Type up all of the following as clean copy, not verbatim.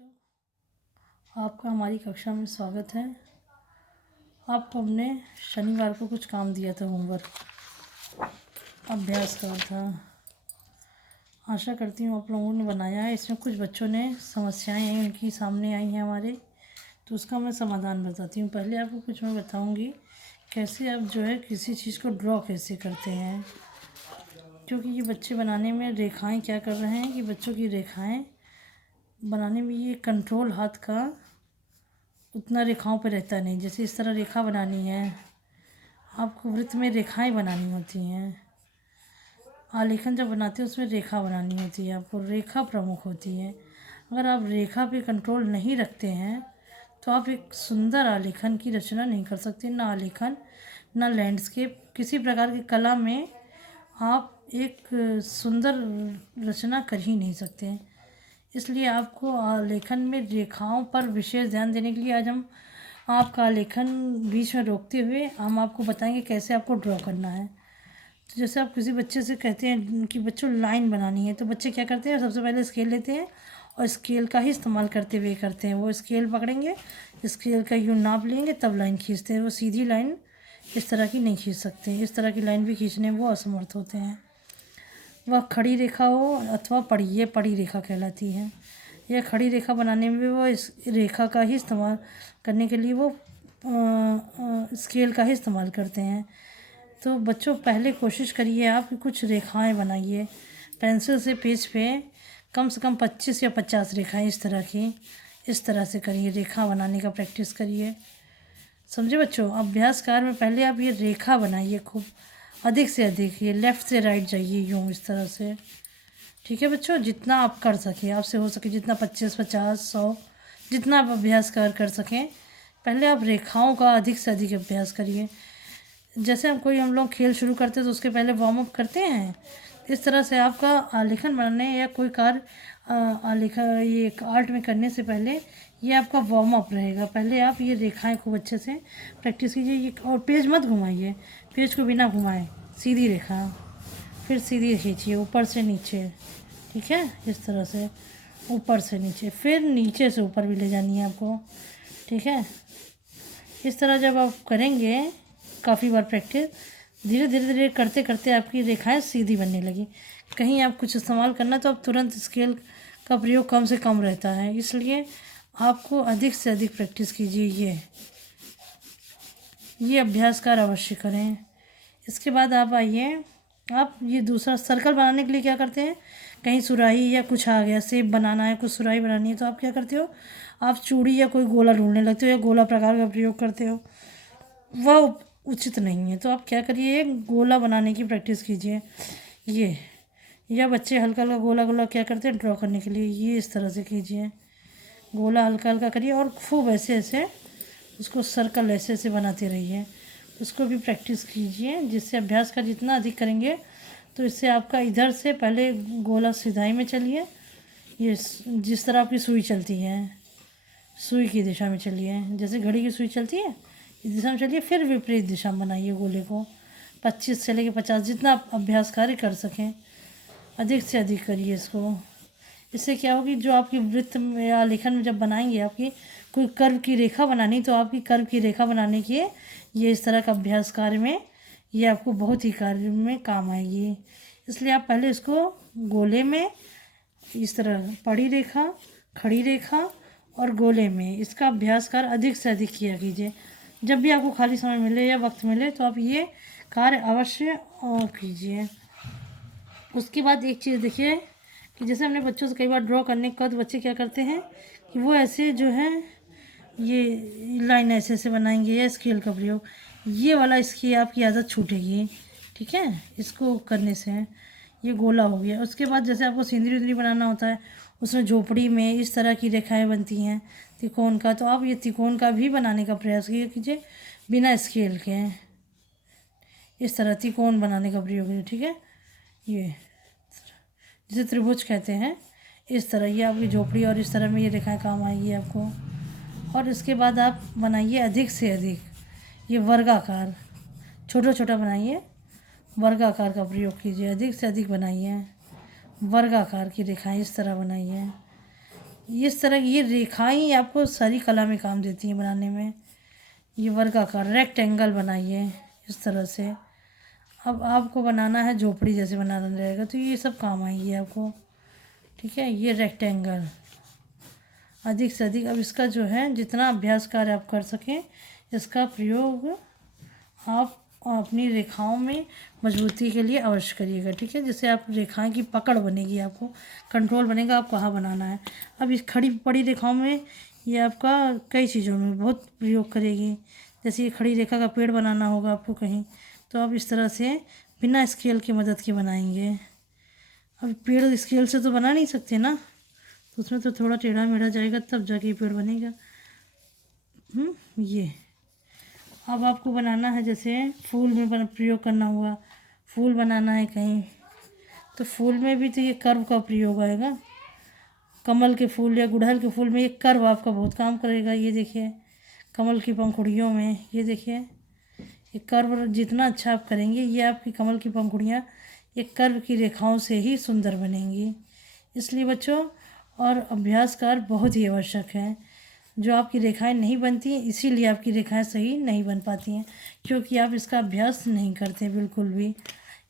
बच्चों, आपका हमारी कक्षा में स्वागत है। आपको हमने शनिवार को कुछ काम दिया था, होमवर्क अभ्यास का था। आशा करती हूँ आप लोगों ने बनाया है। इसमें कुछ बच्चों ने समस्याएं हैं, उनकी सामने आई हैं हमारे, तो उसका मैं समाधान बताती हूँ। पहले आपको कुछ मैं बताऊँगी कैसे आप जो है किसी चीज़ को ड्रॉ कैसे करते हैं, क्योंकि ये बच्चे बनाने में रेखाएँ क्या कर रहे हैं कि बच्चों की रेखाएँ बनाने में ये कंट्रोल हाथ का उतना रेखाओं पर रहता नहीं। जैसे इस तरह रेखा बनानी है, आपको वृत्त में रेखाएं बनानी होती हैं। आलेखन जब बनाते हैं उसमें रेखा बनानी होती है, आपको रेखा प्रमुख होती है। अगर आप रेखा पे कंट्रोल नहीं रखते हैं तो आप एक सुंदर आलेखन की रचना नहीं कर सकते। ना आलेखन, ना लैंडस्केप, किसी प्रकार की कला में आप एक सुंदर रचना कर ही नहीं सकते। इसलिए आपको आलेखन में रेखाओं पर विशेष ध्यान देने के लिए आज हम आपका आलेखन बीच में रोकते हुए हम आपको बताएंगे कैसे आपको ड्रॉ करना है। तो जैसे आप किसी बच्चे से कहते हैं कि बच्चों लाइन बनानी है, तो बच्चे क्या करते हैं, सबसे पहले स्केल लेते हैं और स्केल का ही इस्तेमाल करते हुए करते हैं। वो स्केल पकड़ेंगे, स्केल का यूँ नाप लेंगे, तब लाइन खींचते हैं। वो सीधी लाइन इस तरह की नहीं खींच सकते, इस तरह की लाइन भी खींचने में वो असमर्थ होते हैं। वह खड़ी रेखा हो अथवा पड़ी, ये पड़ी रेखा कहलाती है। यह खड़ी रेखा बनाने में वो इस रेखा का ही इस्तेमाल करने के लिए वो स्केल का ही इस्तेमाल करते हैं। तो बच्चों पहले कोशिश करिए आप कि कुछ रेखाएं बनाइए। पेंसिल से पेज पे कम से कम 25 या 50 रेखाएं इस तरह की, इस तरह से करिए। रेखा बनाने का प्रैक्टिस करिए, समझे बच्चों। अभ्यास कार में पहले आप ये रेखा बनाइए खूब, अधिक से अधिक। ये लेफ़्ट से राइट जाइए यूँ, इस तरह से। ठीक है बच्चों, जितना आप कर सकें, आपसे हो सके जितना 25, 50, 100, जितना आप अभ्यास कर सकें। पहले आप रेखाओं का अधिक से अधिक अभ्यास करिए। जैसे हम लोग खेल शुरू करते हैं तो उसके पहले वार्म अप करते हैं। इस तरह से आपका आलेखन बनाने या कोई कार्य आलेखन ये आर्ट में करने से पहले ये आपका वार्म अप रहेगा। पहले आप ये रेखाएं खूब अच्छे से प्रैक्टिस कीजिए। ये और पेज मत घुमाइए, पेज को बिना घुमाए सीधी रेखा, फिर सीधी खींचिए ऊपर से नीचे। ठीक है, इस तरह से ऊपर से नीचे, फिर नीचे से ऊपर भी ले जानी है आपको। ठीक है, इस तरह जब आप करेंगे काफ़ी बार प्रैक्टिस, धीरे धीरे धीरे करते करते आपकी रेखाएं सीधी बनने लगी। कहीं आप कुछ इस्तेमाल करना तो आप तुरंत स्केल का प्रयोग कम से कम रहता है, इसलिए आपको अधिक से अधिक प्रैक्टिस कीजिए। ये अभ्यास कर अवश्य करें। इसके बाद आप आइए, आप ये दूसरा सर्कल बनाने के लिए क्या करते हैं, कहीं सुराही या कुछ आ गया, सेब बनाना है, कुछ सुराही बनानी है, तो आप क्या करते हो, आप चूड़ी या कोई गोला ढूंढने लगते हो या गोला प्रकार का प्रयोग करते हो। वह उचित नहीं है। तो आप क्या करिए, गोला बनाने की प्रैक्टिस कीजिए। ये या बच्चे हल्का हल्का गोला गोला क्या करते हैं ड्रॉ करने के लिए, ये इस तरह से कीजिए। गोला हल्का हल्का करिए और खूब ऐसे ऐसे उसको सर्कल ऐसे ऐसे बनाते रहिए। उसको भी प्रैक्टिस कीजिए, जिससे अभ्यास का जितना अधिक करेंगे तो इससे आपका इधर से पहले गोला सिधाई में चलिए। ये जिस तरह आपकी सुई चलती है, सुई की दिशा में चलिए, जैसे घड़ी की सुई चलती है इस दिशा में चलिए। फिर विपरीत दिशा में बनाइए गोले को। 25 से लेकर 50 जितना आप अभ्यास कार्य कर सकें, अधिक से अधिक करिए इसको। इससे क्या होगी, जो आपकी वृत्त में या लेखन में जब बनाएंगे, आपकी कोई कर्व की रेखा बनानी, तो आपकी कर्व की रेखा बनाने के ये इस तरह का अभ्यास कार्य में ये आपको बहुत ही कार्य में काम आएगी। इसलिए आप पहले इसको गोले में इस तरह पड़ी रेखा, खड़ी रेखा और गोले में इसका अभ्यास कार्य अधिक से अधिक किया कीजिए। जब भी आपको खाली समय मिले या वक्त मिले तो आप ये कार्य अवश्य कीजिए। उसके बाद एक चीज़ देखिए कि जैसे हमने बच्चों से कई बार ड्रॉ करने के बाद बच्चे क्या करते हैं कि वो ऐसे जो है ये लाइन ऐसे ऐसे बनाएंगे या स्केल का प्रयोग, ये वाला इसकी आपकी आदत छूटेगी। ठीक है, इसको करने से ये गोला हो गया। उसके बाद जैसे आपको सिंदरी उंदरी बनाना होता है, उसमें झोपड़ी में इस तरह की रेखाएं बनती हैं त्रिकोण का, तो आप ये त्रिकोण का भी बनाने का प्रयास कीजिए बिना स्केल के। इस तरह त्रिकोण बनाने का प्रयोग कीजिए। ठीक है, ये जिसे त्रिभुज कहते हैं, इस तरह ये आपकी झोपड़ी और इस तरह में ये रेखाएं काम आएगी आपको। और इसके बाद आप बनाइए अधिक से अधिक ये वर्गाकार, छोटा छोटा बनाइए, वर्गाकार का प्रयोग कीजिए। अधिक से अधिक बनाइए वर्गाकार की रेखाएं, इस तरह बनाइए। इस तरह की ये रेखाएं ही आपको सारी कला में काम देती हैं बनाने में। ये वर्गाकार रेक्टेंगल बनाइए इस तरह से। अब आपको बनाना है झोपड़ी जैसे बनाना रहेगा तो ये सब काम आएंगे आपको। ठीक है, ये रेक्टेंगल अधिक से अधिक। अब इसका जो है जितना अभ्यास कार्य आप कर सकें इसका प्रयोग आप अपनी रेखाओं में मजबूती के लिए अवश्य करिएगा। ठीक है, जिससे आप रेखाएं की पकड़ बनेगी, आपको कंट्रोल बनेगा आप कहाँ बनाना है। अब इस खड़ी पड़ी रेखाओं में ये आपका कई चीज़ों में बहुत प्रयोग करेगी। जैसे ये खड़ी रेखा का पेड़ बनाना होगा आपको कहीं, तो आप इस तरह से बिना स्केल की मदद के बनाएंगे। अब पेड़ स्केल से तो बना नहीं सकते ना, तो उसमें तो थोड़ा टेढ़ा मेढ़ा जाएगा तब जाके पेड़ बनेगा। ये अब आपको बनाना है, जैसे फूल में प्रयोग करना हुआ, फूल बनाना है कहीं, तो फूल में भी तो ये कर्व का प्रयोग आएगा। कमल के फूल या गुड़हल के फूल में ये कर्व आपका बहुत काम करेगा। ये देखिए कमल की पंखुड़ियों में, ये देखिए ये कर्व जितना अच्छा आप करेंगे, ये आपकी कमल की पंखुड़ियाँ एक कर्व की रेखाओं से ही सुंदर बनेंगी। इसलिए बच्चों और अभ्यासकार बहुत ही आवश्यक है। जो आपकी रेखाएं नहीं बनती हैं इसीलिए आपकी रेखाएं सही नहीं बन पाती हैं, क्योंकि आप इसका अभ्यास नहीं करते बिल्कुल भी।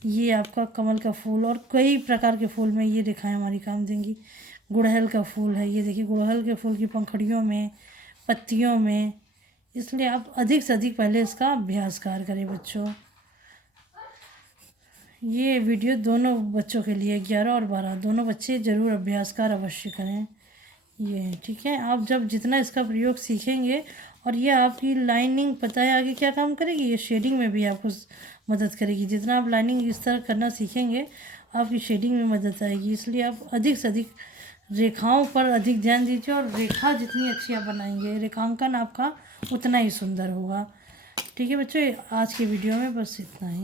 ये आपका कमल का फूल और कई प्रकार के फूल में ये रेखाएं हमारी काम देंगी। गुड़हल का फूल है, ये देखिए गुड़हल के फूल की पंखुड़ियों में, पत्तियों में। इसलिए आप अधिक से अधिक पहले इसका अभ्यास कार्य करें बच्चों। ये वीडियो दोनों बच्चों के लिए 11 और 12 दोनों बच्चे ज़रूर अभ्यास कार्य अवश्य करें। ये ठीक है, आप जब जितना इसका प्रयोग सीखेंगे, और ये आपकी लाइनिंग पता है आगे क्या काम करेगी, ये शेडिंग में भी आपको मदद करेगी। जितना आप लाइनिंग इस तरह करना सीखेंगे आपकी शेडिंग में मदद आएगी। इसलिए आप अधिक से अधिक रेखाओं पर अधिक ध्यान दीजिए, और रेखा जितनी अच्छी आप बनाएंगे रेखांकन आपका उतना ही सुंदर होगा। ठीक है बच्चों, आज के वीडियो में बस इतना ही।